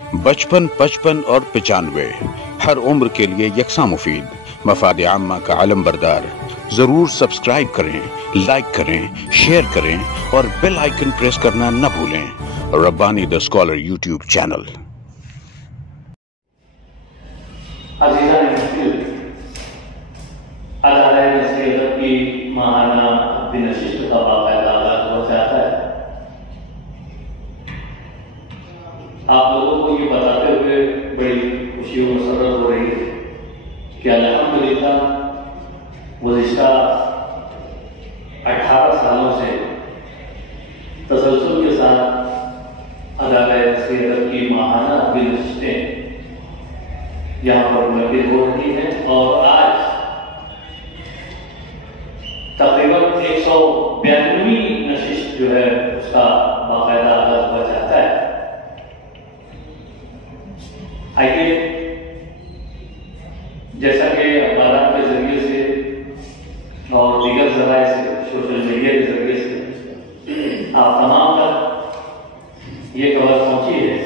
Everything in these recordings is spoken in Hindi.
55, 55 और 95 हर उम्र के लिए यकसा मुफीद, मफाद आम्मा का आलम बरदार। जरूर सब्सक्राइब करें, लाइक करें, शेयर करें और बेल आइकन प्रेस करना न भूलें। Rabbani the scholar YouTube channel. की माहाना दिनशिष्ट का बाकायदा आगाज हो जाता है। आप लोगों को ये बताते हुए बड़ी खुशी और मसरत हो रही है कि अल्हम्दुलिल्लाह गुज़िश्ता 18 सालों से तसलसल के साथ अदालत नसीहत की माहाना दिनशिष्टें यहाँ पर मुनक़िद हो रही हैं और आज तकरीबन 192वीं नशिस्त जो है उसका बाकायदा आगाज हुआ जाता है। आइए, जैसा कि अखबार के जरिए से और दीगर ज़राए से, सोशल मीडिया के जरिए से आप तमाम तक ये खबर पहुंची है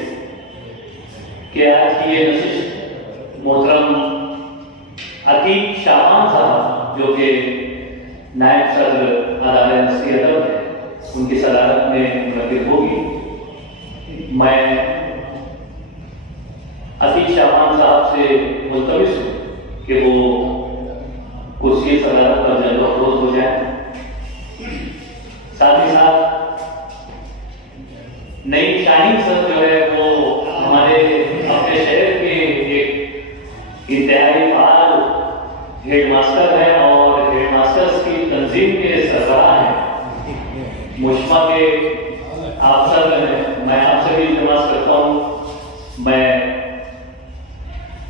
कि आज की ये नशिस्त मोहतरम अतीक शाबान साहब जो कि नायब सदर अदालत नसीहत है, उनकी सदारत में मुनक़िद होगी। मैं अतीक शाबान साहब से मुल्तमिस हूँ कि वो कुर्सी सदारत पर जल्द फरोज हो जाए। साथ ही साथ नई शाहीन सर जो है वो हमारे अपने शहर के एक इंतहाई फाल हेडमास्टर है और हेडमास्टर्स की तंजीम के सरबराह हैं। मुश्मा के आप सब, मैं आपसे भी इल्तिमास करता हूँ, मैं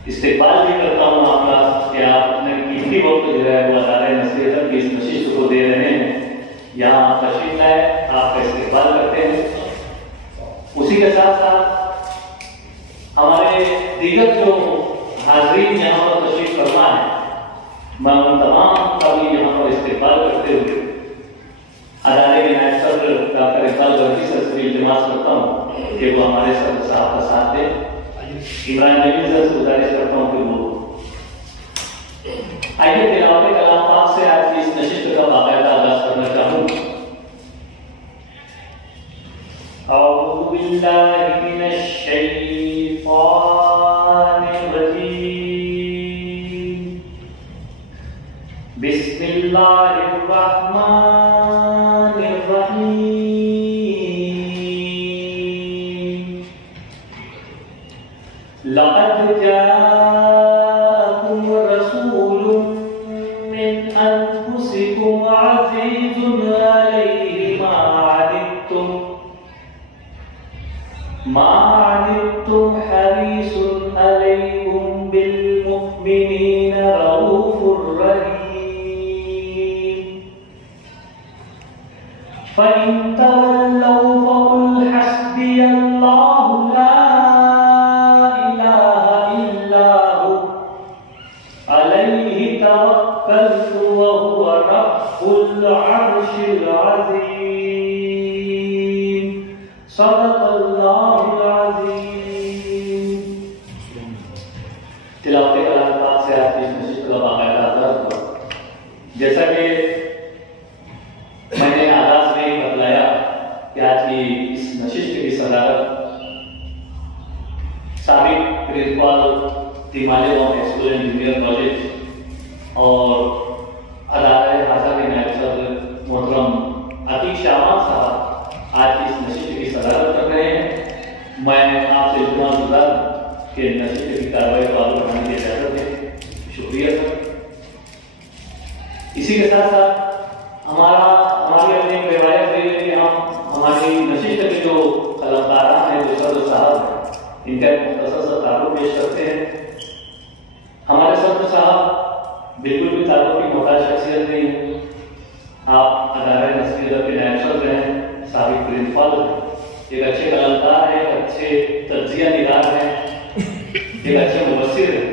इस्तेक़बाल भी करता हूँ आपका कि आप अपने कीमती वक्त जो है वो अदालत नसीहत की इस नशिस्त को दे रहे हैं। यहाँ आप तशरीफ लाए, आपका इस्तेक़बाल करते हैं। उसी के साथ साथ हमारे दीगर जो हाज़रीन यहाँ पर तशरीफ फरमा है, मैं उन तमाम का भी यहाँ पर इस्तेक़बाल करते हुए अदालत के नायब सदर डॉक्टर इकबाल वर्दी सर से इल्तिमास करता हूँ कि वो हमारे सदर साहब का साथ दें। इमरान नबी सर से गुजारिश करता हूँ कि वो आइए तिलावत कलाम पाक से आज की इस नशिस्त का बाकायदा आगाज करना चाहूँगा। औज़ु बिल्लाहि मिनश शैतानिर रजीम। बिस्मिल्लाहिर रहमानिर रहीम। लक़द जाअकुम रसूलुम मिन अनफुसिकुम अज़ीज़ुन अलैहि मा अनित्तुम हरीसुन अलैकुम बिल मुमिनीना रऊफ़ुर रहीम। फ़इन तवल्लौ फ़क़ुल हस्बियल्लाहु ला इलाहा इल्ला हु अलैहि तवक्कलतु व हुवा रब्बुल अर्शिल अज़ीम। सदक़ल्लाहुल अज़ीम। तिलावत कलाम पाक से आज की नशिस्त का बाकायदा आगाज हुआ। जैसा कि मैंने आगाज में बतलाया कि आज की इस नशिस्त की सदारत साबिक principal Timale school and junior college और अदालत हाजा के नायब सदर मोहतरम अतीक शाबान साहब आज की इस नशिस्त की सदारत कर रहे हैं। मैं आपसे इल्तिमास गुज़ार कि नशिस्त की कार्रवाई को आगे बढ़ाने की इजाज़त दें। शुक्रिया सर। इसी के साथ साथ हमारी अपनी एक रिवायत रही है कि हम हमारी नशिस्त के जो कलाकार हैं, जो सदर साहब हैं, इनका एक मुख्तसर सा तारुफ पेश करते हैं। हमारे सदर साहब बिल्कुल भी तारुफ की मोहताज शख्सियत नहीं है। आप अदालत नसीहत के नायब सदर हैं, साबिक प्रिंसिपल हैं, एक अच्छे कलाकार हैं, एक अच्छे तज्जिया निगार हैं, एक अच्छे मुबस्सिर हैं।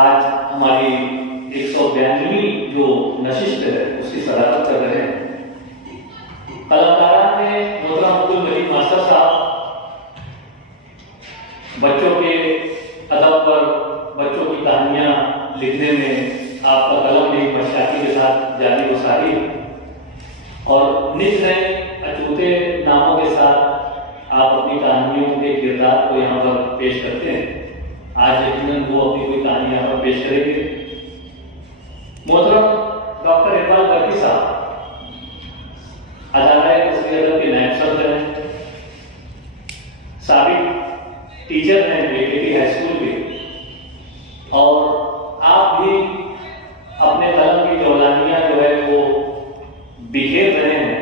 आज हमारी 192वीं जो नशिस्त है उसकी सदारत कर रहे हैं। कलाकारान में मोहतरम अब्दुल मजीद मास्टर साहब बच्चों के अदब पर, बच्चों की कहानियाँ लिखने में आपका कलम एक मशाकी के साथ जारी व सारी, और निज नए अछूते नामों के साथ आप अपनी कहानियों के किरदार को यहाँ पर पेश करते हैं। आज यकीनन वो अपनी कोई कहानी यहाँ पर पेश करेंगे। मोहतरम डॉक्टर इकबाल बर्की साहब अदालत तस्वीर अदब के नायब सदर हैं, साबिक टीचर हैं बेकेटी हाई स्कूल के, और आप भी अपने कलम की जौलानियां जो है वो बिखेर रहे हैं,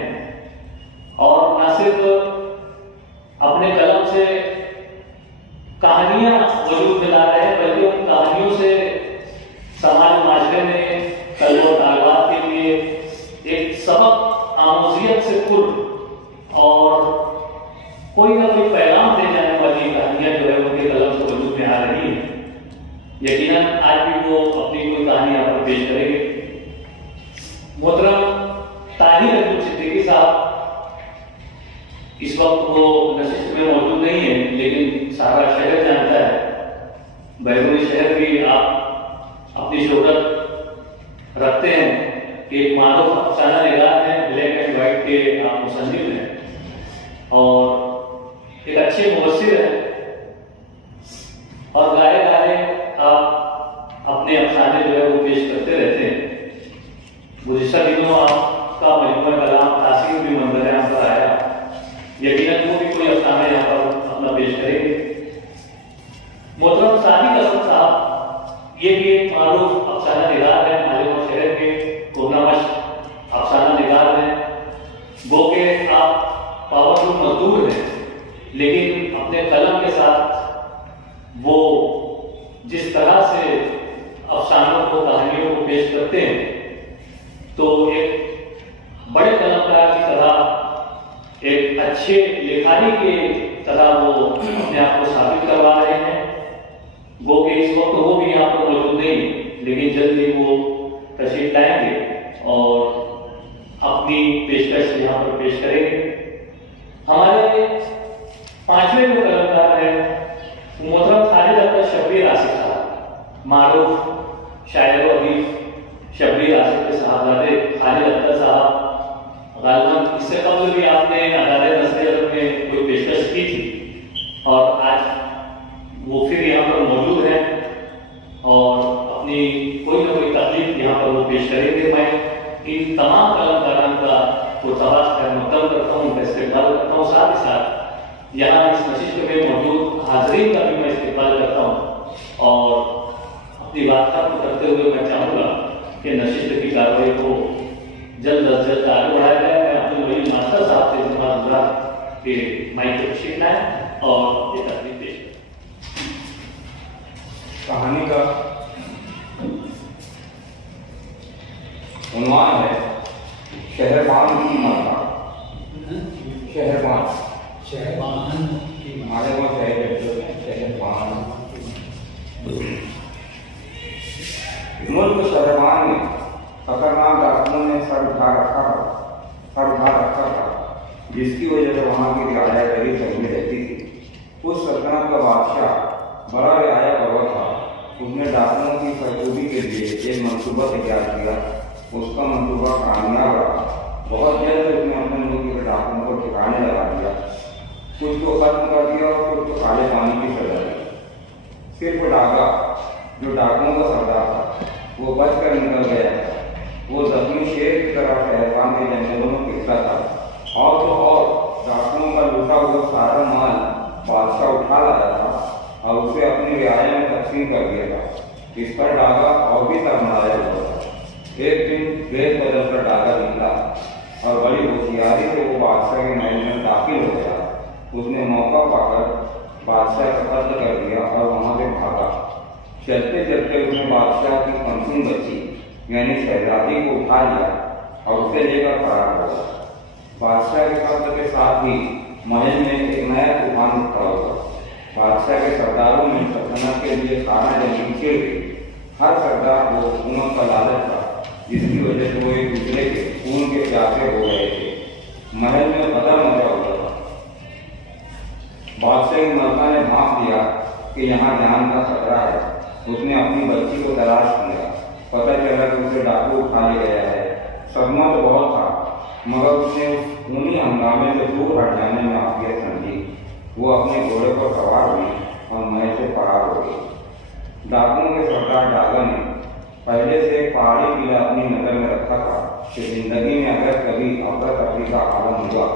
और न सिर्फ अपने कलम से कहानियां वजूद दिला रहे हैं, बल्कि उन कहानियों से समाज माशरे में कल्लो तालबात के लिए एक सबक आमोजियत से पुर और कोई ना कोई पैगाम दे जाने वाली कहानियां जो है उनके कलम से वजूद में आ रही है। यकीनन आज भी वो अपनी कोई कहानी यहाँ पर पेश करेंगे। मोहतरम ताहिर अब्दुल सिद्दीकी साहब इस वक्त वो नशिस्त में मौजूद नहीं है, लेकिन सारा शहर जानता है, बैरूनी शहर भी आप अपनी शोहरत रखते हैं। एक मारूफ अफसाना निगार है, ब्लैक एंड व्हाइट के आप मुसन्निफ हैं और एक अच्छे मुबस्सिर हैं, और गाए गाए आप अपने अफसाने जो है वो पेश करते रहते हैं। गुज़िश्ता दिनों आपका मजमूआ कलाम तासीर भी मंजर यहाँ पर आया, यकीनन वो भी कोई अफसाना यहाँ पर अपना पेश करेंगे। मोहतरम सादिक असद साहब ये भी एक मारूफ अफसाना निगार है, मालिक शहर के कोरनामश अफसाना निगार हैं। वो के आप पावरफुल मजदूर हैं, लेकिन अपने कलम के साथ वो जिस तरह से अफसानों को, कहानियों को पेश करते हैं, तो एक बड़े कलमकार की तरह, एक अच्छे लेखारी की तरह वो अपने आप को साबित करवा रहे हैं। वो कि इस वक्त वो भी यहाँ पर मौजूद नहीं, लेकिन जल्द ही वो तशरीफ लाएंगे और अपनी पेशकश यहाँ पर पेश करेंगे। हमारे पांचवें जो कलाकार हैं मोहतरम खालिद अख्तर शब्बीर आसिफ साहब, मारूफ शायर व अदीब शब्बीर आसिफ के साहबजादे खालिद अख्तर साहब। गालिबन इससे कबल भी आपने अदालत नस्ल में कोई पेशकश की थी, और आज वो फिर यहाँ पर मौजूद हैं और अपनी कोई ना कोई तकलीफ यहाँ पर वो पेश करेंगे। मैं इन तमाम कलाकारों का मुतवाज़ मुक़द्दम करता हूँ, उनका इस्तेक़बाल करता हूँ। साथ ही साथ यहाँ इस नशिस्त में मौजूद हाज़रीन का भी मैं इस्तेक़बाल करता हूँ, और अपनी बात खत्म करते हुए मैं चाहूँगा कि नशिस्त की कार्रवाई को जल्द अज जल्द आगे बढ़ाया जाए। मैं अब्दुल वली मास्टर साहब से जुम्मा के माइक को तशरीफ लाएं और ये तकलीफ पेश करें। कहानी का उन्वान है शहरबान की माता। शहरबान हमारे वहाँ शहरबान मुल्क शहरबान में खतरनाक डाकुओं ने सर उठा रखा था, जिसकी वजह से वहाँ की रियाया करीब चलती रहती थी। उस सल्तनत का बादशाह बड़ा रियाया पर्वत था। उसने डाकुओं की सरगोशी के लिए एक मंसूबा तैयार किया। उसका मंसूबा कामयाब रहा। बहुत जल्द उसने अपने मुल्क के डाकुओं को ठिकाने लगा दिया। कुछ को खत्म कर दिया और कुछ को काले पानी की सजा दी। सिर्फ डाका, जो डाकुओं का सरदार था, वो बचकर निकल गया। वो जख्मी शेर की तरह शहरबान के जंगलों में फिरता था, और तो और डाकुओं का लूटा हुआ सारा माल बादशाह उठा लाया था और उसे अपनी रियाया में तकसीम कर दिया था। इस पर डाका और भी सरमाया हुआ था। एक दिन वेद बदल कर डाका निकला और बड़ी होशियारी से वो बादशाह के महल में दाखिल हो गया। उसने मौका पाकर बादशाह का कत्ल कर दिया और वहां से भागा। चलते चलते उसने बादशाह की कमसिन बच्ची यानी शहजादी को उठा लिया और उसे लेकर फरार हो गया। बादशाह के कत्ल के साथ ही महल में एक नया तूफान खड़ा हुआ। बादशाह के सरदारों में सल्तनत के लिए सारा जमीन छिड़ गई। हर सरदार को हुकूमत का लालच था, जिसकी वजह से वो एक दूसरे के खून के प्यासे हो गए थे। महल में बदल मचा हुआ था। बादशाह की मलका ने भांप दिया कि यहाँ जान का खतरा है। उसने अपनी बच्ची को तलाश किया। पता चला कि उसे डाकू उठा ले गया है। सदमा तो बहुत था, मगर उसने उस खूनी हंगामे से दूर हट जाने में आफियत समझी। वो अपने घोड़े पर सवार हुई और महल से फरार हो गई। डाकुओं के सरदार डागा ने पहले से एक पहाड़ी किला अपनी नजर में रखा था कि जिंदगी में अगर कभी अफरा तफरी का आलम हुआ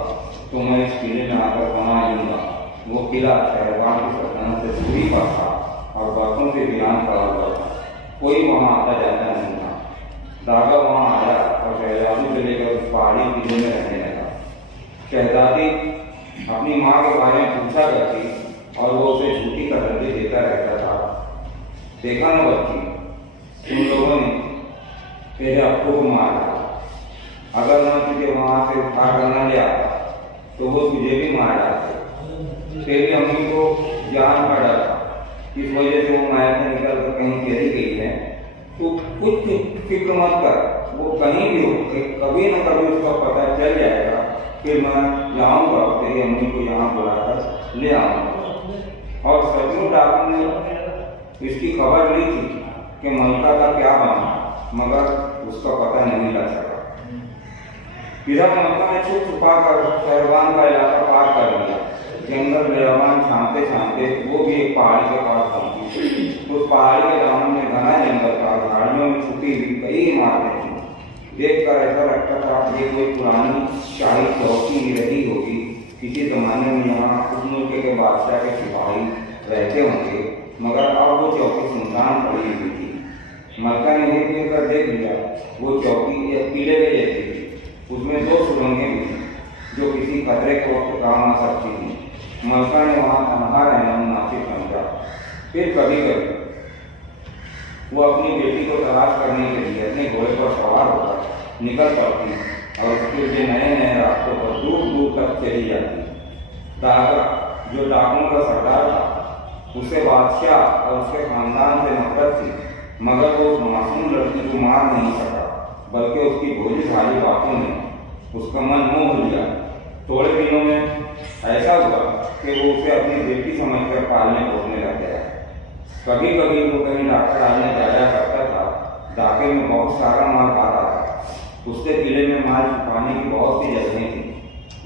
तो मैं इस किले में आकर बना लूंगा। वो किला शहरबान की सल्तनत से दूरी पर था और बरसों से वीरान पड़ा हुआ था। कोई वहाँ आता जाता नहीं था। दागा वहाँ आया और शहजादी से लेकर उस पहाड़ी किले में रहने लगा। शहजादी अपनी माँ के बारे में पूछा करती और वो उसे झूठी कसरती देता रहता था। देखा न बच्ची, तुम लोगों ने तेरे अप्पू को मारा। अगर मैं तुझे वहाँ से उठा करना ले आता तो वो तुझे भी मार डालते। तेरी अम्मी को जान का डर था, इस वजह से वो महल से निकल कर कहीं चली गई है। तो कुछ फिक्र मत कर, वो कहीं भी हो, कभी न कभी उसका पता चल जाएगा। फिर मैं जाऊंगा, तेरी अम्मी को यहाँ बुलाकर ले आऊंगा। और सचमुच आपने इसकी खबर ली थी कि मलका का क्या बना, मगर उसका पता नहीं लग सका। इधर मलका ने छुप छुपा कर शहरबान का इलाका पार कर लिया। जंगल बेरवान शांते शांते वो भी एक पहाड़ी के पास पहुंची। उस पहाड़ी के दामन में घना जंगल था। झाड़ियों में छुपी हुई कई इमारतें थी। देखकर ऐसा लगता था ये कोई पुरानी शाही चौकी रही होगी। किसी जमाने में यहाँ उस मुल्क के बादशाह के सिपाही रहते होंगे, मगर अब वो चौकी सुनसान पड़ी हुई थी। मलका ने एक मिलकर देख लिया, वो चौकी एक किले के जैसी थी। उसमें 2 सुरंगें भी थी जो किसी खतरे को वक्त काम आ सकती थी। मलका ने वहाँ तनहा रहना मुनासिब समझा। फिर कभी कभी वो अपनी बेटी को तलाश करने के लिए अपने घोड़े पर सवार होकर निकल पड़ती और उसके लिए नए नए रास्तों पर दूर दूर तक चली जाती। दागा जो डाकुओं का सरदार था, उसे बादशाह और उसके खानदान से नफरत थी, मगर वो उस मासूम लड़की को मार नहीं सका, बल्कि उसकी भोली भाली बातों ने उसका मन मोह लिया। थोड़े दिनों में ऐसा हुआ कि वो उसे अपनी बेटी समझकर पालने पोसने लग गया। कभी कभी वो कहीं डॉक्टर डालने जाया करता था। डाके में बहुत सारा माल आता था। उसके किले में माल छुपाने की बहुत सी जगहें थी।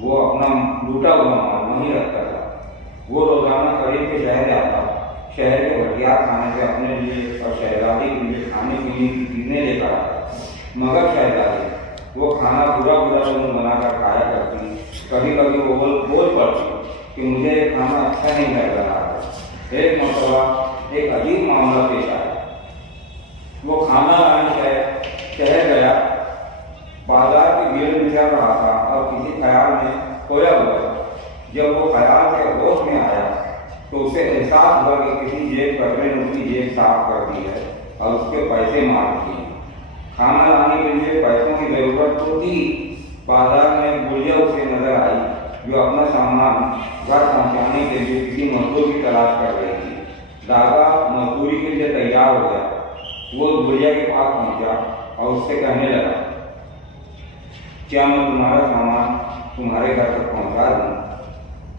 वो अपना लूटा हुआ माल वहीं रखता था। वो रोजाना करीब के शहर आता। शहर के भटिया खाने से अपने लिए और शहजादी के लिए खाने पीने की चीजें लेकर आता। मगर शहजादी वो खाना पूरा लोग बनाकर खाया करती। कभी कभी वो बोल पड़ती कि मुझे ये खाना अच्छा नहीं लग रहा है। एक मरतबा एक अजीब मामला पेश आया। वो खाना लाने शहर गया। बाजार की भीड़ में चल रहा था और किसी ख्याल में खोया हुआ था। जब वो ख्याल से होश में आया तो उसे एहसास हुआ कि किसी जेब कतरे ने उसकी जेब साफ कर दी है और उसके पैसे मार दिए। खाना लाने के लिए पैसों की जरूरत तो थी। बाजार में बुढ़िया उसे नजर आई जो अपना सामान घर पहुंचाने के लिए किसी मजदूर की तलाश कर रही थी। दागा मजदूरी के लिए तैयार हो गया। वो बुढ़िया के पास पहुंचा और उससे कहने लगा, क्या मैं तुम्हारा सामान तुम्हारे घर तक पहुंचा दूं?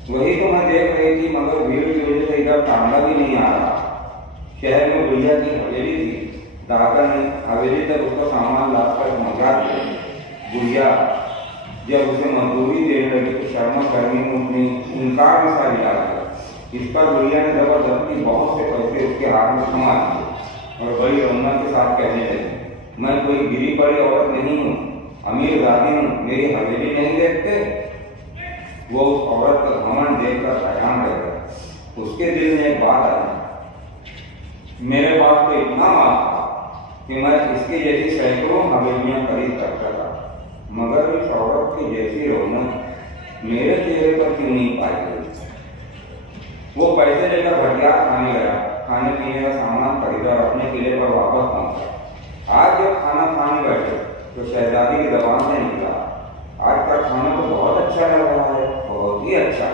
वही तो मैं देख रही थी, मगर भीड़ की वजह से इधर तांगा भी नहीं आ रहा। शहर में बुढ़िया की हवेली थी। दागा ने हवेली तक उसका सामान लाकर पहुंचा दिया। बुढ़िया जब उसे मजदूरी देने लगी तो शर्मा शर्मी में उसने इनकार में सा दिया। इस पर बुढ़िया ने जबरदस्ती बहुत से पैसे उसके हाथ में थमा दिए और बड़ी रौनक के साथ कहने लगी, मैं कोई गिरी पड़ी औरत नहीं हूँ, अमीर दादी हूँ, मेरी हवेली नहीं देखते। वो उस औरत का घमंड देखकर हैरान रह गया। उसके दिल में एक बात आई, मेरे पास तो इतना माल था कि मैं इसके जैसी सैकड़ों हवेलियां खरीद सकता था, मगर इस औरत की जैसी रौनक मेरे चेहरे पर क्यों नहीं पाई गई। वो पैसे लेकर भटिया खाने गया। खाने पीने का सामान खरीदा और अपने किले पर वापस पहुंचा। आज जब खाना खाने बैठे तो शहजादी की जबान से निकला, आज का खाना तो बहुत अच्छा लग रहा है, बहुत ही अच्छा।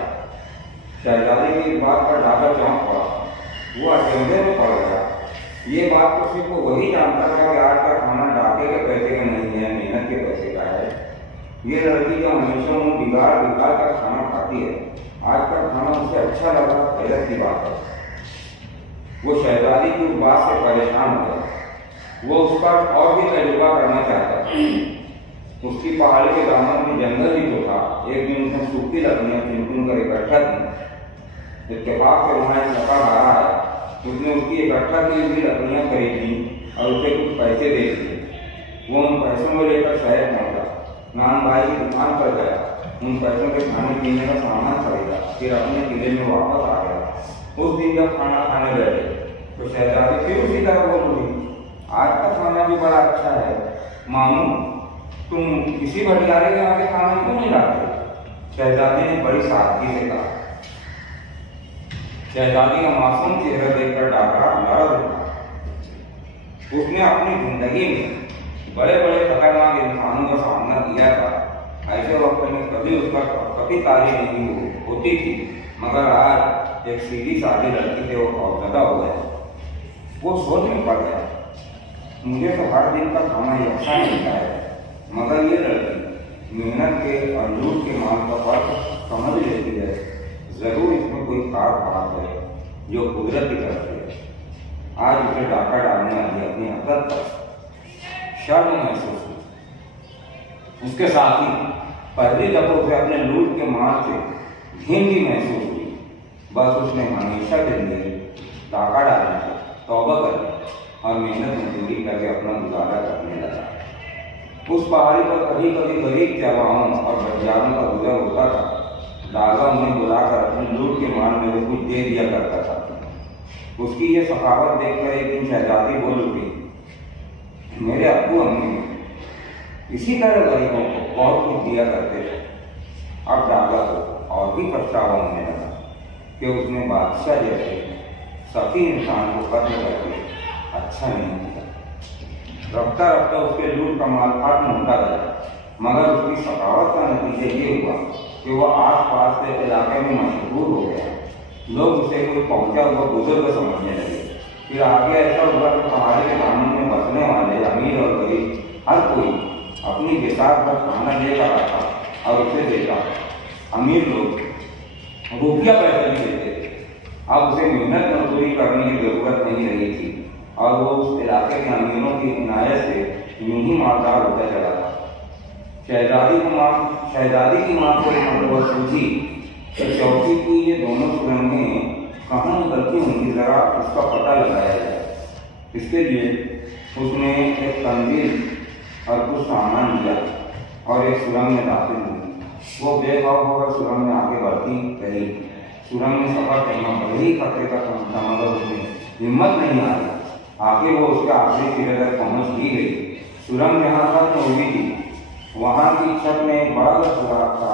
शहजादी की बात पर डाका चौंक पड़ा। वो अचंभे में पड़ गया। ये बात तो सिर्फ वही जानता था कि आज का खाना डाके के पैसे का नहीं है, मेहनत के पैसे का है। ये लड़की जो हमेशा मुंह बिगाड़ बिगाड़ कर खाना खाती है, आज का खाना उसे अच्छा लगा, हैरत की बात है। वो शहजादी की उस बात से परेशान हो गया। वो उस पर और भी तजुर्बा करना चाहता। उसकी पहाड़ी के दामन में जंगल ही तो था। एक दिन उसने सूखी लकड़ियां चुन कर इकट्ठा की। इत्तेफाक से वहाँ एक लड़का आ रहा है। उसने उसकी इकट्ठा की हुई लकड़ियां खरीदी और उसे कुछ पैसे दे दिए। वो उन पैसों को लेकर शहर पहुंचा। नाम भाई की दुकान पर गया, उन पैसों के खाने पीने का सामान खरीदा, फिर अपने किले में वापस आ गया। उस दिन जब खाना खाने बैठे तो शहजादी फिर उसी तरह बोल उठी, आज का खाना भी बड़ा अच्छा है, मामू तुम किसी भटियारे के आगे खाना क्यों नहीं लाते? शहजादी ने बड़ी सादगी से कहा। शहजादी का मासूम चेहरा देखकर डाकरा नाराज हुआ। उसने अपनी जिंदगी में बड़े बड़े खतरनाक इंसानों का सामना किया था। ऐसे वक्त में कभी उसका कभी तारीफ नहीं होती थी, मगर आज एक सीधी सादी लड़की से वो खौफजदा हो गया। वो सोच में पड़ गया, मुझे तो हर दिन का खाना अच्छा मिलता है, मगर ये लड़की मेहनत के और लूट के माल का फर्क समझ लेती है। जरूर इसमें कोई खास बात है जो कुदरत की तरफ है। आज उसे डाका डालने वाली अपनी हरकत पर शर्म महसूस हुई। उसके साथ ही पहली दफा उसे अपने लूट के माल से घिन भी महसूस हुई। बस उसने हमेशा के लिए डाका डालने से तौबा कर लिया और मेहनत मजदूरी करके अपना गुजारा करने लगा। उस पहाड़ी पर कभी कभी गरीब चरवाहों और बंजारों का गुजर होता था। डागा उन्हें बुलाकर अपने लूट के माल में वो कुछ दे दिया करता था। उसकी ये सखावत देखकर एक दिन शहजादी बोल उठी, मेरे अब्बू अम्मी इसी तरह गरीबों को बहुत कुछ दिया करते थे। अब डागा को और भी पछतावा होने लगा कि उसने बादशाह जैसे सखी इंसान को कत्ल करके अच्छा नहीं किया। रफ्ता रफ्ता उसके लूट का माल खत्म होता गया, मगर उसकी सखावत का नतीजा ये हुआ कि वह आस पास के इलाके में मशहूर हो गया। लोग उसे कोई पहुंचा हुआ बुजुर्ग समझने लगे। फिर आगे ऐसा हुआ कि पहाड़ी के दामन में बसने वाले अमीर और गरीब हर कोई अपनी बिसात पर खाना लेकर आता और उसे देता। अमीर लोग रुपया पैसे भी देते थे। अब उसे मेहनत मजदूरी करने की जरूरत नहीं रही थी और वो उस इलाके के अमीरों की इनायत से यूं ही मालदार होता चला था। शहजादी की माँ को मतलब सूझी कि चौकी की ये दोनों सुरंगें कहाँ निकलती होंगी, जरा उसका पता लगाया जाए। इसके लिए उसने एक कंदील और कुछ सामान लिया और एक सुरंग में दाखिल हुई। वो बेखौफ होकर सुरंग में आगे बढ़ती रही। सुरंग में सफर करना बड़े ही खतरे का काम था, मगर उसमें हिम्मत नहीं आई। आगे वो उसके आखिरी सिरे तक पहुंच ही गई। सुरंग जहाँ खत्म हुई थी वहां की छत में एक बड़ा सा सुराग था।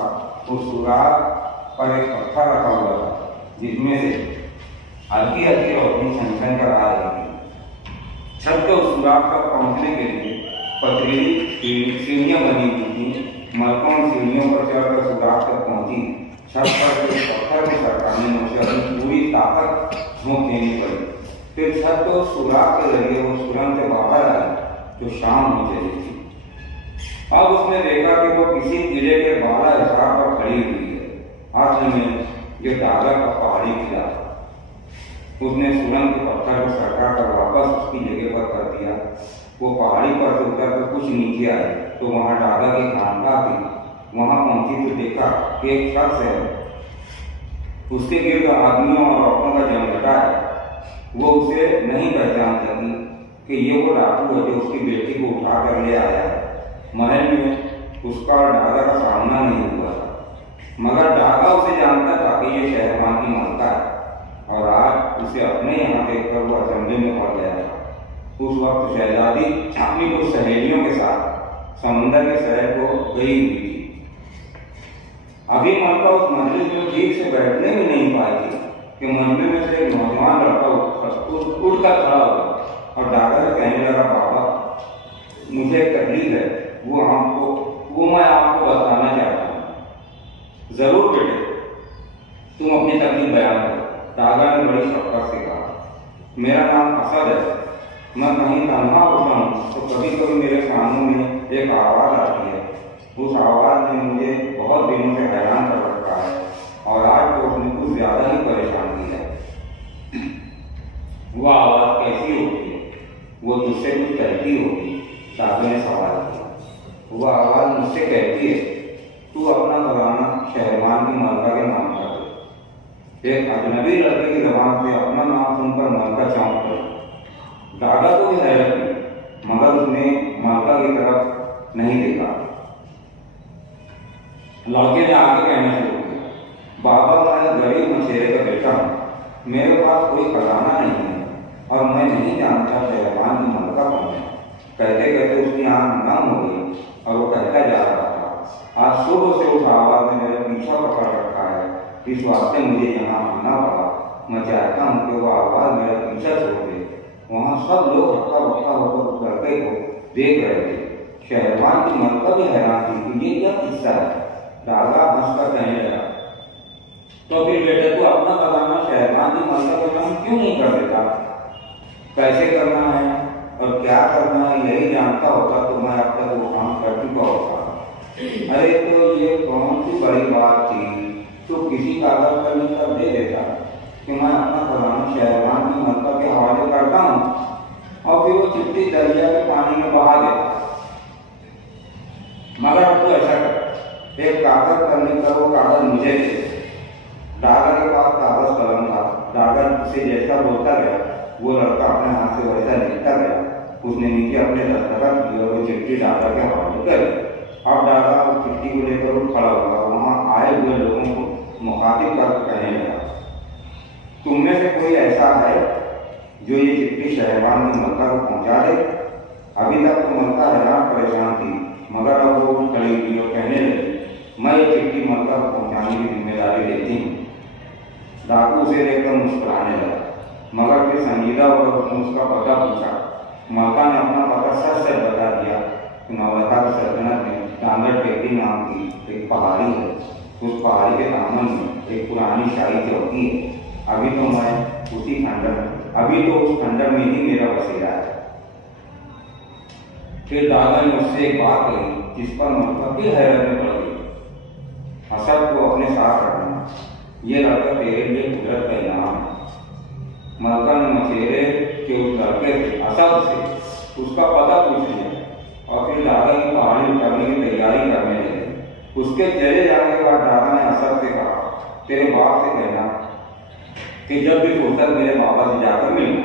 उस सुराग पर एक पत्थर रखा हुआ था जिसमें से हल्की हल्की रोशनी छन कर आ रही थी। छत के उस सुराग तक पहुंचने के लिए पथरीली सीढ़ियां बनी हुई थी। मलकों सीढ़ियों पर चढ़कर सुराग तक पहुंची। छत पर पत्थर में सरकारने में उसे अपनी पूरी ताकत झोंक देनी पड़ी। फिर छत को सुराग के जरिए वो सुरंग से बाहर आई जो शाम हो चली थी। अब उसने देखा कि वो किसी किले के बाला हिसाब पर खड़ी हुई है। हाथ में जो डागा का पहाड़ी किला। उसने सुरंग के पत्थर को सरका कर वापस उसकी जगह पर कर दिया। वो पहाड़ी पर से उतर कर कुछ नीचे आए तो वहां डागा की खानका थी। वहां पहुंची तो देखा कि एक शख्स है, उसके गिर्द आदमियों और औरतों का जमघटा है। वो उसे नहीं पहचान सकी कि ये वो डाकू है जो उसकी बेटी को उठा कर ले आया है। महल में उसका और डागा का सामना नहीं हुआ था, मगर डागा उसे जानता था कि ये शहरवान की मालका है और आज उसे अपने यहाँ देखकर वो अचंभे में पड़ गया था। उस वक्त शहजादी अपनी कुछ सहेलियों के साथ समुद्र के शहर को गई हुई थी। अभी मालका उस मंजिल में ठीक से बैठने में नहीं पाई थी कि मंजिल में से एक नौजवान लड़का उठकर खड़ा हो और डागा से कहने लगा, बाबा मुझे एक तकलीफ है, वो मैं आपको बताना चाहता हूँ। जरूर बेटे, तुम अपनी तकलीफ बयान करो। डागा ने बड़ी शौकत से कहा, मेरा नाम असद है। मैं कहीं तन्हा होता हूँ तो कभी कभी मेरे कानों में एक आवाज़ आती है। उस आवाज़ ने मुझे बहुत दिनों से हैरान कर रखा है और आज तो उसने कुछ ज्यादा ही परेशान किया है। वो आवाज कैसी होती है, वो तुझसे कुछ कहती होगी? दादू ने सवाल किया। वो आवाज मुझसे कहती है, तू अपना घराना शहरवान की मलका के नाम कर दे। एक अजनबी लड़के की जबान से अपना नाम सुनकर मलका चौंक गई। दादा को भी हैरत हुई, मगर उसने मलका की तरफ नहीं देखा। लड़के ने आगे कहना शुरू किया, बाबा मैं गरीब मछेरे का बेटा हूँ, मेरे पास कोई खजाना नहीं है और मैं नहीं जानता शहरवान की मलका कौन है। कहते कहते उसकी आंख नम हो गई और वो कहता जा रहा था, आज सुबह से उस आवाज ने मेरा पीछा पकड़ रखा है, इस वास्ते मुझे यहाँ आना पड़ा। मैं चाहता हूँ कि वो आवाज मेरा पीछा छोड़ दे। वहाँ सब लोग हक्का बक्का होकर उस लड़के को देख रहे थे। शहरवान की मलका भी हैरान थी कि ये क्या किस्सा है। दादा हंसकर कहने लगा, तो फिर बेटे तू अपना खजाना शहरवान की मलका के नाम क्यों नहीं कर देता? कैसे करना है और क्या करना है यही जानता होता तो मैं अब तक वो काम कर चुका होता। अरे तो ये कौन सी बड़ी बात थी, तो किसी कागज पर लिखकर दे देता कि मैं अपना खजाना शहरवान की मलका के हवाले करता हूँ और फिर वो चिट्ठी दरिया के पानी में बहा देता। मगर अब तो ऐसा कर, एक कागज पर लिखकर वो कागज मुझे दे। दादा के पास कागज कलम था। दादा से जैसा बोलता गया वो लड़का अपने हाथ से वैसा लिखता गया। उसने नीचे अपने दस्तखत किए और वो चिट्ठी दादा के हवाले कर। अब दादा उस चिट्ठी को लेकर उठ खड़ा हुआ, वहां आए हुए लोगों को मुखातिब कर कहने लगा, तुम में से कोई ऐसा है जो ये चिट्ठी शहरवान की मलका को पहुंचा दे? अभी तक तो मलका हैरान परेशान थी, मगर अब वो खड़ी हुई और कहने लगी, मैं ये चिट्ठी मलका को पहुंचाने की जिम्मेदारी लेती हूँ। डाकू उसे देखकर मुस्कुराने लगा, मगर फिर संजीदा होकर उसने उसका पता पूछा। मलका ने अपना पता सच सच बता दिया कि नौलखा की सल्तनत में कांगड़ टेकरी नाम की एक पहाड़ी है। उस पहाड़ी के दामन में एक पुरानी शाही चौकी है। अभी तो उस खंडर में ही मेरा बसेरा है। फिर दादा ने उससे एक बात कही जिस पर मलका फिर हैरत में पड़ गई। हसद को अपने साथ रखना, ये लड़का तेरे लिए कुदरत का इनाम है। मलका ने मछेरे के उस लड़के से असद से उसका पता पूछ लिया और फिर दादा की पहाड़ी उतरने की तैयारी करने लगे। उसके चले जाने के बाद दादा ने असद से कहा, तेरे बाप से कहना कि जब भी फुर्सत मेरे बाबा से जाकर मिलना।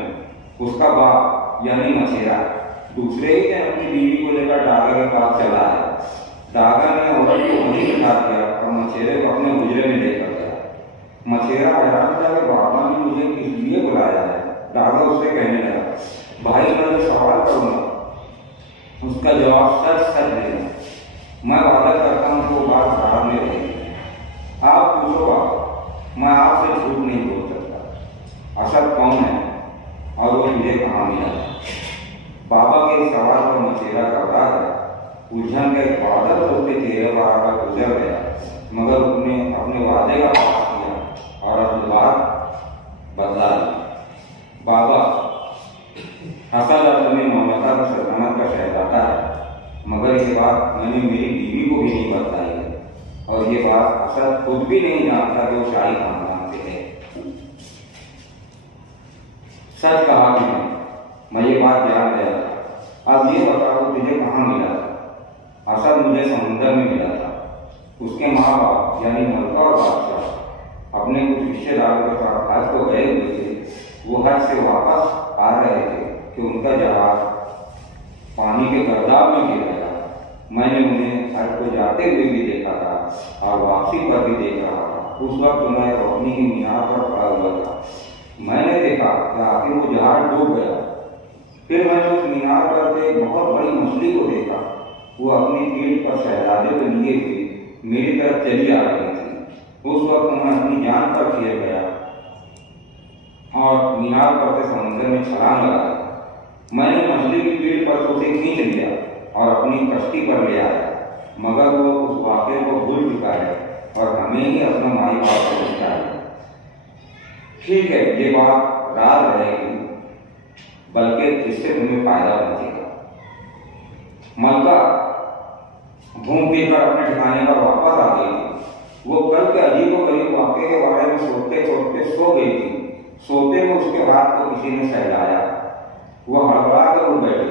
उसका बाप यानी मछेरा दूसरे ही दिन अपनी बीवी को लेकर दादा के पास चला है। दादा ने औरत को वहीं बिठा दिया और मछेरे को अपने हुजरे में लेकर गया। मछेरा हैरान था कि बाबा ने मुझे किस लिए बुलाया है। दादा उससे कहने लगा, भाई मैं जो सवाल करूंगा उसका जवाब सच सच देना। मैं वादा करता हूँ वो बात बाद में रहेगी। आप पूछो बाबा, मैं आपसे झूठ नहीं बोल सकता। असद कौन है और वो मुझे कहाँ मिला? बाबा के सवाल पर मछेरा घबरा गया। उलझन का एक बादल उसके चेहरे पर आकर गुजर गया, मगर उसने अपने वादे का पालन किया और अपनी बात बदला दी। बाबा, असद अब तुम्हें नौलखा की सल्तनत का शहजादा है, मगर ये बात मैंने मेरी बीवी को भी नहीं बताई है और ये बात असद खुद भी नहीं जानता कि वो शाही खानदान से है। सच कहा कि मैं ये बात जान गया था। अब ये बताओ तुझे कहाँ मिला था? असद मुझे समुद्र में मिला था। उसके माँ बाप यानी मलका और बादशाह अपने कुछ रिश्तेदारों के साथ हज को गए हुए थे। वो हज से वापस आ रहे थे कि उनका जहाज पानी के गर्दाब में गिर गया। मैंने उन्हें हज को जाते हुए भी देखा था और वापसी पर भी देख रहा था। उस वक्त मैं रोशनी की मीनार पर खड़ा हुआ था। मैंने देखा कि आखिर वो जहाज डूब गया। फिर मैंने उस मीनार पर एक बहुत बड़ी मछली को देखा। वो अपनी पीठ पर शहजादे को लिए हुए मेरी तरफ चली आ रही थी। उस वक्त मैं अपनी जान पर फिर गया और मीनार पर से समुद्र में छलांग लगाया। मैंने मछली की पीठ पर उसे खींच लिया और अपनी कश्ती पर ले आया, मगर वो उस वाक़े को भूल चुका है और हमें ही अपना माई बाप को लिखा है। ठीक है, ये बात राज रहेगी, बल्कि इससे तुम्हें फायदा पहुंचेगा। मलका घूम फिर कर अपने ठिकाने पर वापस आ गई। वो कल के अजीबोगरीब वाक़े के बारे में सोचते सोचते सो गई थी। सोते में उसके हाथ को किसी ने सहलाया। वह हड़बड़ा कर उठ बैठी।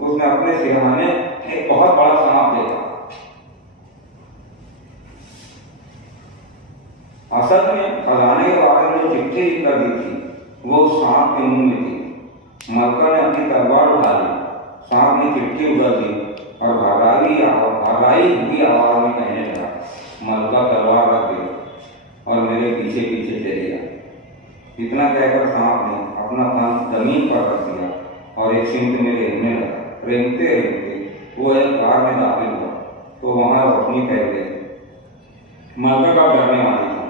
उसने अपने सिरहाने एक बहुत बड़ा सांप देखा। असद ने खजाने के बारे में चिट्ठी लिख कर दी थी, वो उस सांप के मुंह में थी। मलका ने अपनी तलवार उठा ली। सांप ने चिट्ठी उड़ा दी और भगाई हुई आवाज में कहने लगा, मलका तलवार रख दी और मेरे पीछे पीछे चले गया। इतना कहकर सांप ने अपना कान जमीन पर रख दिया और एक सिंह में रेंगने लगा। रेंगते रेंगते वो एक कार में दाखिल हुआ तो वहां रोशनी फैल गई। मलका का डरने वाली थी,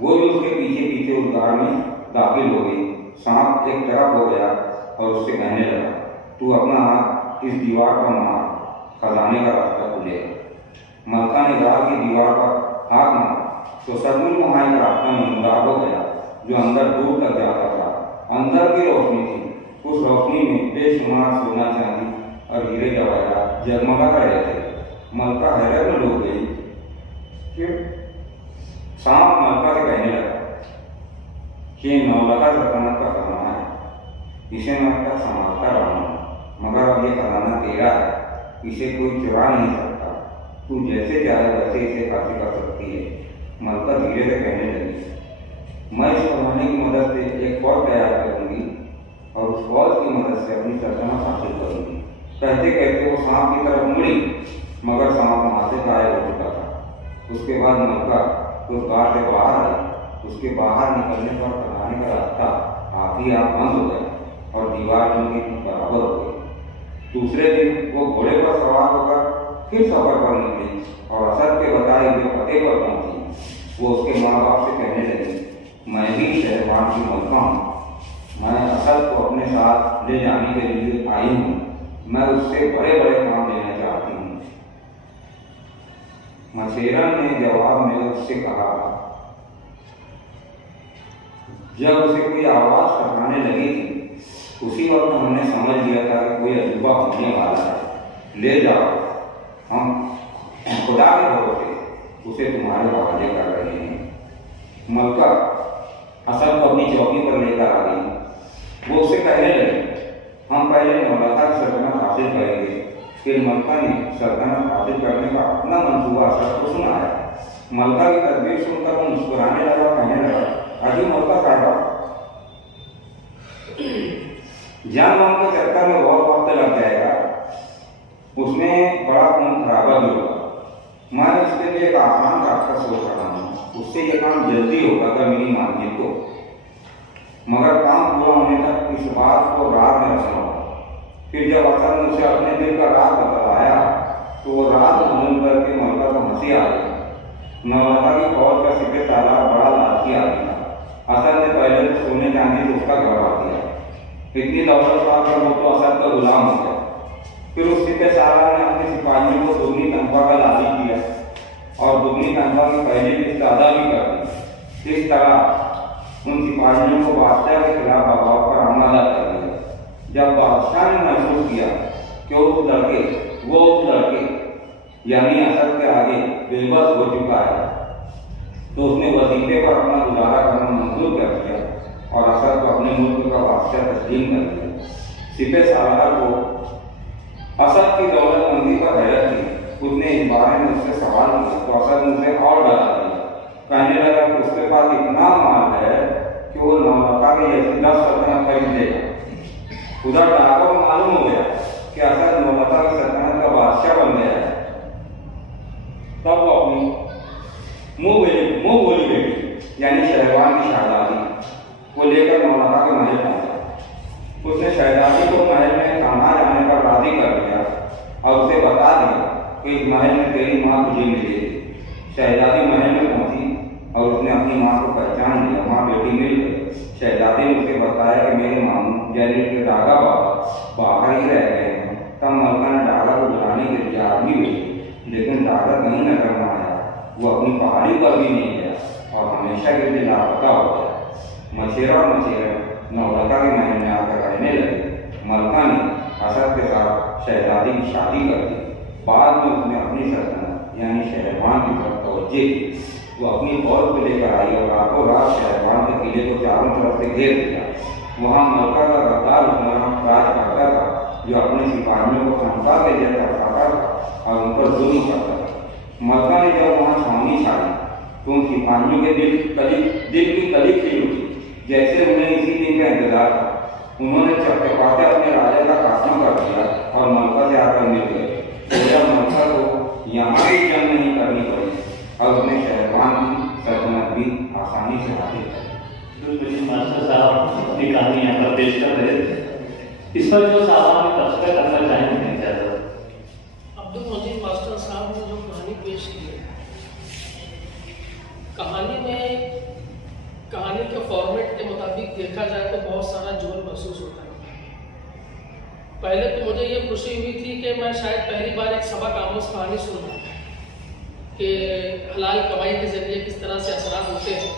वो भी उसके पीछे पीछे उस कार में दाखिल हो गई। सांप एक तरफ हो गया और उससे कहने लगा, तू अपना हाथ इस दीवार पर मार, खजाने का रास्ता खुलेगा। मलका ने गार की दीवार पर हाथ मारा तो सचमुच वहां एक रास्ता नमदार हो गया जो अंदर दूर तक जाता था। अंदर की रोशनी थी। उस रोशनी में बेशुमार सोना चांदी और हीरे जवाहरात जगमगा रहे थे। मलका हैरत में डूब गई। फिर सांप मलका से कहने लगा कि नौलखा सल्तनत का खजाना है, इसे मैं अब तक संभालता रहा हूं, मगर अब ये खजाना तेरा है, इसे कोई चुरा नहीं सकता। तू जैसे चाहे वैसे इसे हासिल कर सकती है। मलका धीरे से कहने लगी, मैं इस खजाने की मदद से एक फौज तैयार करूंगी और उस फौज की मदद से अपनी सल्तनत हासिल करूंगी। कहते कहते वो सांप की तरफ मुड़ी, मगर सांप वहां से गायब हो चुका था। उसके बाद मलका उस गार से बाहर आई। उसके बाहर निकलने पर खजाने का रास्ता आप ही आप बंद हो गया और दीवार उनकी बराबर हो गई। दूसरे दिन वो घोड़े पर सवार होकर फिर सफर पर निकली और असद के बताए हुए पते पर पहुंची। वो उसके माँ बाप से कहने लगी, मैं भी शहरवान की मलका हूँ, मैं असद को अपने साथ ले जाने के लिए आई हूँ, मैं उससे बड़े बड़े काम लेना चाहती हूँ। मछेरन ने जवाब में उससे कहा, जब उसे कोई आवाज टकराने लगी थी उसी वक्त हमने समझ लिया था कि कोई अजूबा होने वाला है, ले जाओ, हम खुदा के भरोसे उसे तुम्हारे हवाले कर रहे हैं। मलका असद को अपनी चौकी पर लेकर आ गई। वो उससे कहने लगे, हम पहले नौलखा की सल्तनत हासिल करेंगे। फिर मलका ने सल्तनत हासिल करने का अपना मंसूबा असद को सुनाया। मलका की तदबीर सुनकर वो मुस्कुराने लगा और कहने लगा, अजी मलका साहबा, जान मान के चक्कर में बहुत वक्त लग जाएगा, उसमें बड़ा खून खराबा भी होगा। मैं उसके लिए एक आसान रास्ता सोच रहा हूँ, उससे ये काम जल्दी होगा अगर मेरी मानती तो, मगर काम पूरा होने तक इस बात को रात में रखना होगा। फिर जब असद ने उसे अपने दिल का राज बतलाया तो वो रात मालूम करके मलका को हंसी आ गई। नौलखा की फौज का सिपह सालार बड़ा लालची आदमी था। असद ने पहले तो सोने चांदी से उसका गवा दिया। इतनी दौलत पाकर वो तो असद का गुलाम हो गया। फिर उस सिपह सालार ने अपने सिपाहियों को दुगनी तनख्वाह का लालच किया और दुगनी तनख्वाह की पहली किस्त अदा भी कर दी। इस तरह उन सिपाहियों को बादशाह के खिलाफ बगावत पर हमला कर दिया। जब बादशाह ने महसूस किया कि वो लड़के यानी असद के आगे बेबस हो चुका है, तो उसने वजीफे पर अपना गुजारा करना मंजूर कर दिया और असद को अपने मुल्क का बादशाह तस्लीम कर दिया। सिपह सालार को असद की दौलतमंदी पर हैरत थी। उसने इस बारे में उससे सवाल किया तो असद ने उसे और डरा दिया। कहने लगा कि उसके पास इतना माल है कि वो नौलखा के जैसी 10 सल्तनत खरीद लेगा। उधर डाको को मालूम हो गया कि असद नौलखा की सल्तनत का बादशाह बन गया है। तब वो अपनी मुंह बोली बेटी यानी शहरवान की शहजादी को लेकर नौलखा के महल पहुंचा। उसने शहजादी को महल में खाना जाने पर राजी कर दिया और उसे बता दिया कि इस महल में तेरी माँ तुझे मिलेगी। शहजादी महल में पहुंची और उसने अपनी माँ को पहचान लिया। माँ बेटी मिल गई। शहजादी ने उसे बताया कि मेरे मामू यानी कि डागा बाबा बाहर ही रह गए हैं। तब मलका ने डागा को बुलाने के लिए आदमी भेजी, लेकिन डागा कहीं नजर न आया। वो अपनी पहाड़ी पर भी नहीं गया और हमेशा के लिए लापता हो गया। मछेरा और मछेरा नौलखा के महल में आकर रहने लगे। मलका ने असद के साथ शहजादी की शादी कर दी। बाद में उसने अपनी सल्तनत यानी शहरवान की तरफ तवज्जो की। वो अपनी फौज को लेकर आई और रातों रात शहरबान के किले को चारों तरफ से घेर दिया। वहाँ मलका का गद्दार हुक्मरान राज करता था, जो अपने सिपाहियों को क्षमता के लिए तरसाता था और उन पर जुल्म करता था। मलका ने जब वहाँ छावनी छाड़ी तो उन सिपाहियों के दिल की कली खिल उठी, जैसे उन्हें इसी दिन का इंतजार था। उन्होंने चपचपाते अपने राजा का खात्मा कर दिया और मलका से आकर मिल गए। तो मलका को यहाँ भी जंग नहीं करनी पड़ी और उसने शहरबान की सल्तनत भी आसानी से हासिल कर। मास्टर साहब अपनी कहानी यहाँ पर पेश कर रहे थे, इस पर जो साहब ने तबसरा करना चाहेंगे क्या? अब्दुल मजीद मास्टर साहब ने जो कहानी पेश की है, कहानी के फॉर्मेट के मुताबिक देखा जाए तो बहुत सारा जुनून महसूस होता है। पहले तो मुझे ये खुशी हुई थी कि मैं शायद पहली बार एक सबक आमोज कहानी सुन रहा हूँ कि हलाल कमाई के जरिए किस तरह से असरात होते हैं,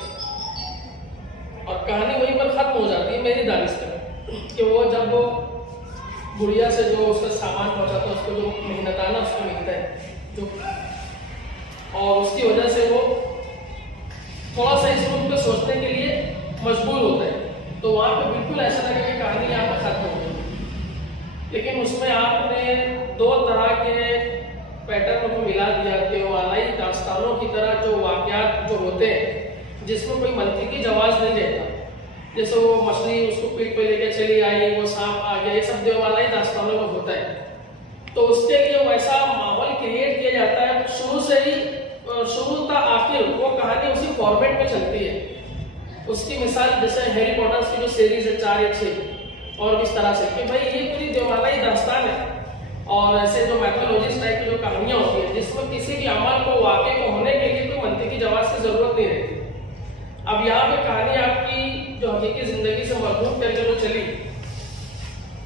और कहानी वहीं पर ख़त्म हो जाती है मेरी दानिश पर कि वो जब वो गुड़िया से जो उसका सामान पहुँचाता है, उसको जो मेहनताना उसको मिलता है जो, और उसकी वजह से वो थोड़ा सा इस रूप में सोचने के लिए मजबूर होता है। तो वहाँ पे बिल्कुल ऐसा लगा कि कहानी यहाँ पर खत्म हो गई, लेकिन उसमें आपने दो तरह के पैटर्न को मिला दिया कि वालाई दास्तानों की तरह जो वाक़यात जो होते हैं जिसमें कोई मंतिकी जवाब नहीं रहता, जैसे वो मछली उसको पीठ पे लेके चली आई, वो सांप आ गया, ये सब देवालाई दास्तानों में होता है। तो उसके लिए वैसा माहौल क्रिएट किया जाता है, शुरू से ही शुरू तक आखिर वो कहानी उसी फॉर्मेट में चलती है। उसकी मिसाल जैसे हैरी पॉटर की जो सीरीज है 4 या 6 और इस तरह से कि भाई ये पूरी देवालाई दास्तान है, और ऐसे जो मैथोलॉजिस्ट टाइप की जो कहानियां होती है जिसमें किसी भी अमल को वाक़े को होने के लिए कोई मंतिकी जवाब की जरूरत नहीं रहती। अब यहाँ पे कहानी आपकी जो हकीकी जिंदगी से मरबूत करके जो चली,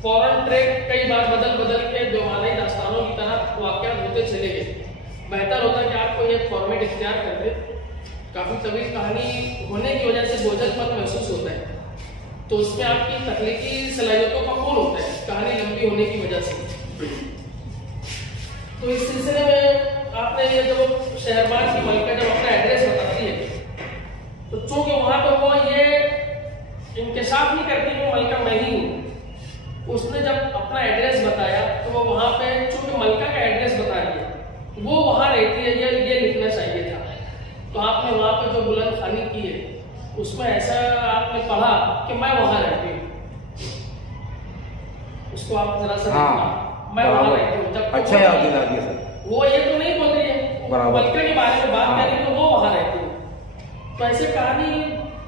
फॉरेन ट्रैक कई बार बदल के देवालाई दास्तानों की तरह वाक़यात होते चले गए। बेहतर होता कि आपको ये फॉर्मेट इख्तियार कर दे। काफ़ी तवील कहानी होने की वजह से बोझलपन महसूस होता है, तो उसमें आपकी तकनीकी सलाहियतों का खून होता है कहानी लंबी होने की वजह से। तो इस सिलसिले में आपने ये जब शहरबान की मलका जब अपना एड्रेस बताती है, तो चूंकि वहां पे वो ये इंकशाफ नहीं करती कि मलका मैं ही हूँ, उसने जब अपना एड्रेस बताया तो वो वहां पे चूंकि मलका का एड्रेस बता दिया, वो वहां रहती है, ये लिखना चाहिए था। तो आपने वहां पे जो बुलंद खानी की है उसमें ऐसा आपने पढ़ा कि मैं वहां रहती हूँ, उसको आप जरा सा देखना, मैं वहां रहती हूँ। जब अच्छा याद दिला दिया सर, वो ये तो नहीं बोल रही है, मलका के बारे में बात कर रही है तो वो वहां रहती है। तो ऐसे कहानी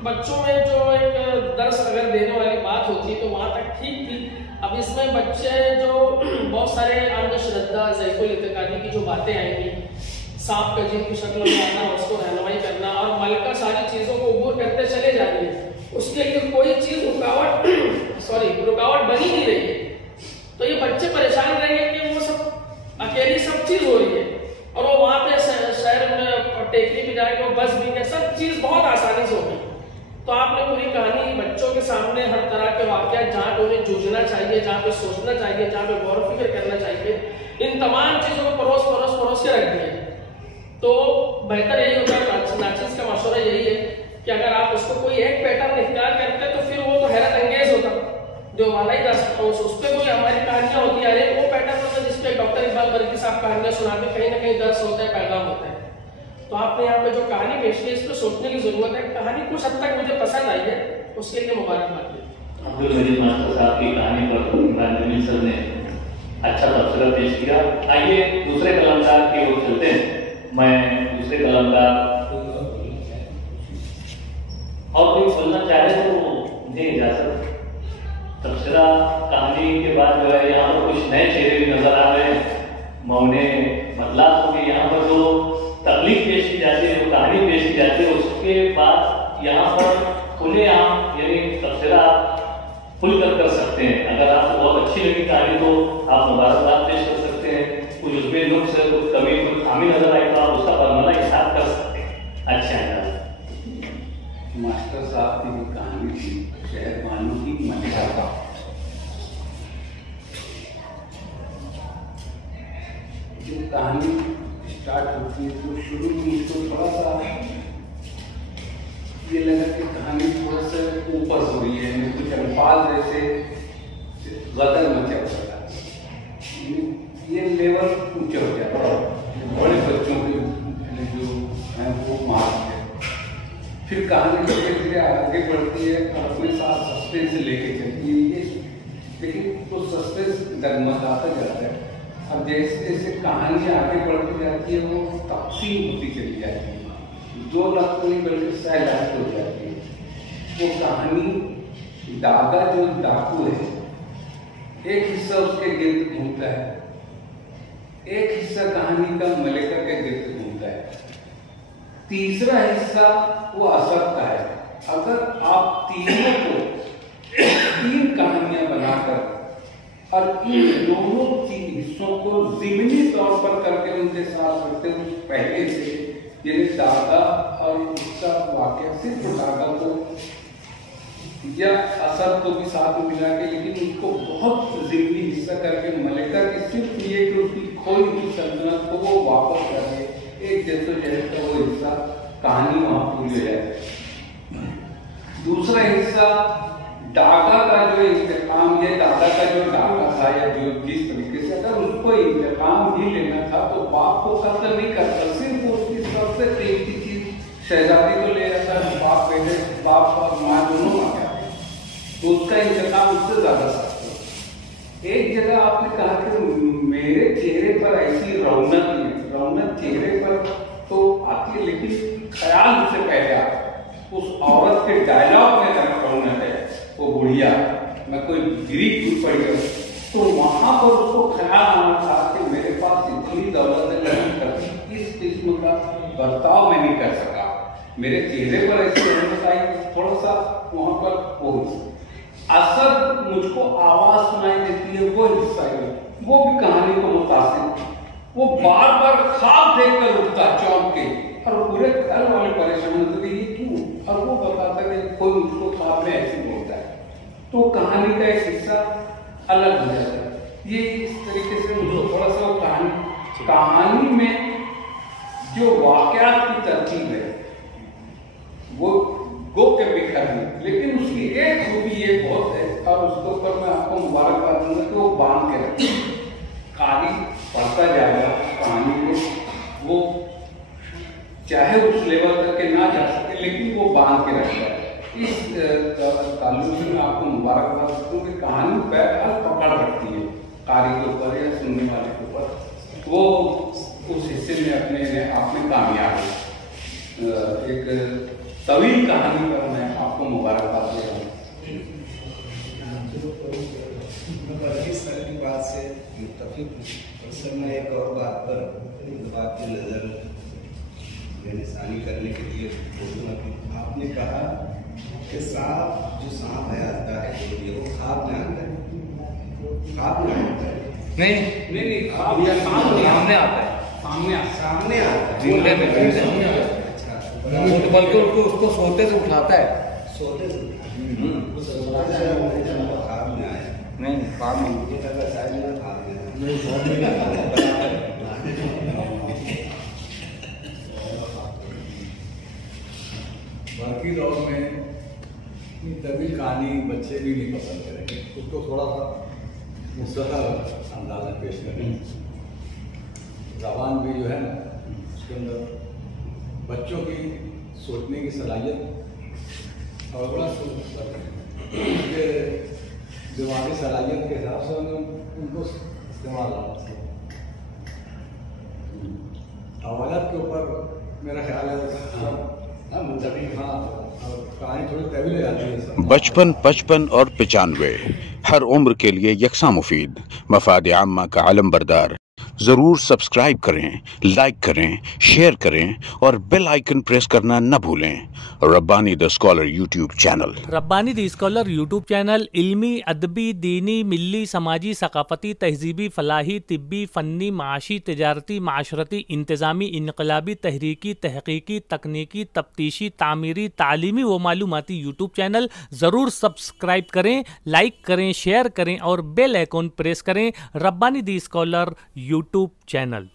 बच्चों में जो एक दर्स अगर देने वाली बात होती तो वहां तक ठीक थी। अब इसमें बच्चे जो बहुत सारे अंधश्रद्धा ज़ैफ़ुल इत्तेकादी की जो बातें आएंगी, सांप का जिन की शक्ल में आना, उसको रहनुमाई करना, और मलका सारी चीज़ों को उबूर करते चले जा रही है, उसके लिए कोई चीज़ रुकावट बनी नहीं रही है। तो ये बच्चे परेशान रहेंगे कि वो सब अकेली सब चीज़ हो रही है, और वो वहाँ पे शहर में टेकरी पे जाएंगे, बस भी है, सब चीज़ बहुत आसानी से होगी। तो आपने पूरी कहानी बच्चों के सामने हर तरह के वाक़यात जहाँ पे उन्हें जूझना चाहिए, जहाँ पे सोचना चाहिए, जहाँ पे गौर फिक्र करना चाहिए, इन तमाम चीज़ों को परोस के रख दिए। तो बेहतर यही होता है, नाचिस का मशवरा यही है कि अगर आप उसको कोई एक पैटर्न इख्तियार करते तो फिर वो तो हैरत अंगेज होता, जो वालाई उस पर कोई हमारी कहानियाँ होती है, अरे वो पैटर्न होता है जिसपे डॉक्टर इकबाल बर्की साहब कहानियाँ सुनाते, कहीं ना कहीं दर्स होता है, पैगाम होता है। तो आपने यहाँ पे जो कहानी पेश की, इस पर सोचने की जरूरत है। कहानी कुछ हद तक मुझे पसंद आई है, उसके लिए मुबारकबाद। अब्दुल मजीद मास्टर साहब की कहानी पर इमरान जमील सर ने अच्छा तबसरा पेश किया। आइए दूसरे कलमकार की ओर चलते हैं। मैं दूसरे कलमकार और कोई बोलना चाहे तो मुझे इजाजत। तबसरा कहानी के बाद जो है यहाँ पर कुछ नए चेहरे भी नजर आ रहे हैं, मौने बदलाव होंगे। यहाँ पर जो तकलीफ पेश की जाती है, जो कहानी पेश की जाती है, उसके बाद यहाँ पर खुले आम यानी तबसरा खुल कर सकते हैं। अगर आपको बहुत अच्छी लगी कहानी तो आप मुबारकबाद पेश कर सकते हैं। कुछ उसमें नुक्स है, कुछ कमी, कुछ खामी नजर आई तो आप उसका बरमला हिसाब कर सकते हैं। अच्छा है मास्टर साहब की जो कहानी थी शहरबानों की मलका का, जो कहानी स्टार्ट होती है तो शुरू में इसको थोड़ा सा ये लगा कि कहानी थोड़ा सा ऊपर हो रही है, कुछ अल्फाज जैसे गदर मचा हुआ था, ये लेवल ऊंचा हो जाता है, बड़े बच्चों के जो हैं वो मार्क है। फिर कहानी धीरे धीरे आगे बढ़ती है और अपने साथ सस्पेंस लेके चलती है, लेकिन वो सस्पेंस डगमगाता जाता है। अब जैसे जैसे कहानी आगे बढ़ती जाती है वो तकसीम होती चली जाती है, दो लफ्ज नहीं बल्कि सैलाब हो जाती है। वो कहानी दागा जो डाकू है, एक हिस्सा उसके गिर्द घूमता है, एक हिस्सा कहानी का मलिका के गिर्द घूमता है, तीसरा हिस्सा वो असद का है। अगर आप तीनों को तीन कहानियां बनाकर और इन दोनों हिस्सों को ज़िमनी तौर पर करके उनके साथ रखते हैं पहले से, यानी दादा और उसका वाक्य सिर्फ दादा को या असर को भी साथ में मिला के, लेकिन उसको बहुत ज़िमनी हिस्सा करके मलिका की सिर्फ ये कि उसकी खोई हुई सल्तनत को वो वापस कर दे, एक जद्दोजहद का वो हिस्सा कहानी वहां पूरी हो जाए। दूसरा हिस्सा डागा का जो इंतकाम, ये दादा का जो डागा था या जो जिस तरीके से अगर उसको इंतकाम ही लेना था तो बाप को कत्ल नहीं करता, सिर्फ उसकी सबसे कीमती चीज शहजादी को ले जाता है, बाप बेटे बाप और माँ दोनों आ गया, तो उसका इंतकाम उससे ज्यादा सख्त है। एक जगह आपने कहा कि मेरे चेहरे पर ऐसी रौनक है, रौनक चेहरे पर तो आती है लेकिन ख्याल उससे पहले आता है। उस औरत के डायलॉग में रौनक है, वो बुढ़िया मैं कोई गिरी टूट पड़ी हूँ, तो वहां पर उसको ख्याल आना था कि मेरे पास इतनी दौलत नहीं करती, इस किस्म का बर्ताव मैं नहीं कर सका, मेरे चेहरे पर ऐसी रौनक आई, थोड़ा सा वहां पर वो असर मुझको आवाज सुनाई देती है, वो हिस्सा है, वो भी कहानी को मुतासिर, वो बार बार ख्वाब देखकर उठता चौंक के और पूरे घर वाले परेशान होते थे ये क्यों, और वो बताता है कोई उसको ख्वाब में ऐसे बोलता है, तो कहानी का एक हिस्सा अलग हो जाता है। ये इस तरीके से मुझको थोड़ा सा कहानी में जो वाकयात की तरतीब है वो गो के बिखरनी, लेकिन उसकी एक खूबी ये बहुत है और उसके ऊपर मैं आपको मुबारकबाद दूंगा कि वो बांध के रखते, कारी पढ़ता जाएगा कहानी को, वो चाहे उस लेवल तक के ना जा सके लेकिन वो बांध के रखता है। इस ताल्लुक से मैं आपको मुबारकबाद देता हूँ कि कहानी पैर पकड़ रखती है कारी के ऊपर या सुनने वाले के ऊपर, वो उस हिस्से में अपने आप में कामयाब है। एक तवील कहानी पर मैं आपको मुबारकबाद दे रहा हूँ। इस तरह की बात से मुत्तफिक हूँ। सर मैं एक और बात पर बात की नज़र निशानी करने के लिए बोलूँगा कि आपने कहा कि सांप जो सांप है आता है जो ये वो ख्वाब में आता है, ख्वाब में आता है नहीं ख्वाब या सामने आता है, सामने आता है जिंदे में। अच्छा बल्कि उसको सोते से उठाता है, सोते से ख्वाब में आया नहीं ख्वाब में मुझे लगा शायद मैं ख्वाब में बाकी दौर में इतनी तवील कहानी बच्चे भी नहीं पसंद करेंगे, उसको थोड़ा सा मुस्तकिल अंदाज में पेश करें। ज़बान भी जो है ना उसके अंदर बच्चों की सोचने की सलाहियत और बड़ा उनके दिमागी सलाहियत के हिसाब से उनको इस्तेमाल आना चाहिए। हवालात के ऊपर मेरा ख्याल है कहानी थोड़ी तवील हो जाती है। 55, 55 और 95 हर उम्र के लिए यकसा मुफीद, मफाद आम्मा का आलम बरदार। ज़रूर सब्सक्राइब करें, लाइक करें, शेयर करें और बेल आइकन प्रेस करना न भूलें। Rabbani the scholar YouTube channel. Rabbani the scholar YouTube channel इल्मी, अदबी, दीनी, मिल्ली, समाजी, सकाफती, तहजीबी, फलाही, तिब्बी, फ़न्नी, माशी, तिजारती, माशरती, इंतज़ामी, इनकलाबी, तहरीकी, तहकीकी, तकनीकी, तफ्तीशी, तामीरी, तालीमी व मालूमाती यूट्यूब चैनल। ज़रूर सब्सक्राइब करें, लाइक करें, शेयर करें और बेल आइकन प्रेस करें। Rabbani the scholar YouTube channel.